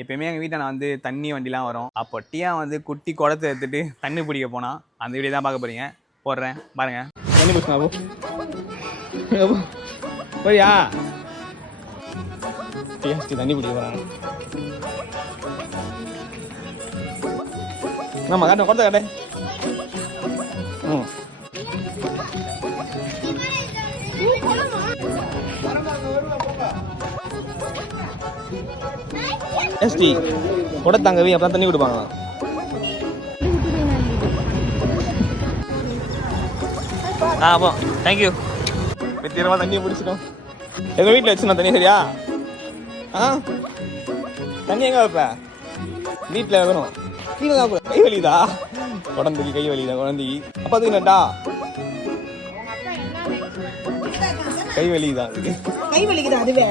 எப்பயுமே எங்கள் வீட்டில் நான் வந்து தண்ணி வண்டிலாம் வரும். அப்போ டீயா வந்து குட்டி குடத்தை எடுத்துட்டு தண்ணி பிடிக்க போனால் அந்த வீடியோ தான் பார்க்க போகிறீங்க. போடுறேன் பாருங்க. தண்ணி பிடிச்சா போயா டீ தண்ணி பிடிக்க போகிறாங்க. நம்ம காட்ட குடத்தை காட்டேன். எஸ்டி குடத்தாங்கவி அப்புறம் தண்ணி கொடுப்பாங்க. அப்போ தேங்க்யூ. வெத்திரமா தண்ணியை பிடிச்சிடும். எங்கள் வீட்டில் வச்சுருந்தோம் தண்ணி. சரியா? தண்ணி எங்கே வைப்ப? வீட்டில் வைக்கணும். கீழே தான் கை வலிதா? குழந்தைக்கு கை வலிதா? குழந்தைக்கு அப்பா அதுக்கு நட்டா கை வலிதான். கை வலிக்குது அதுவே.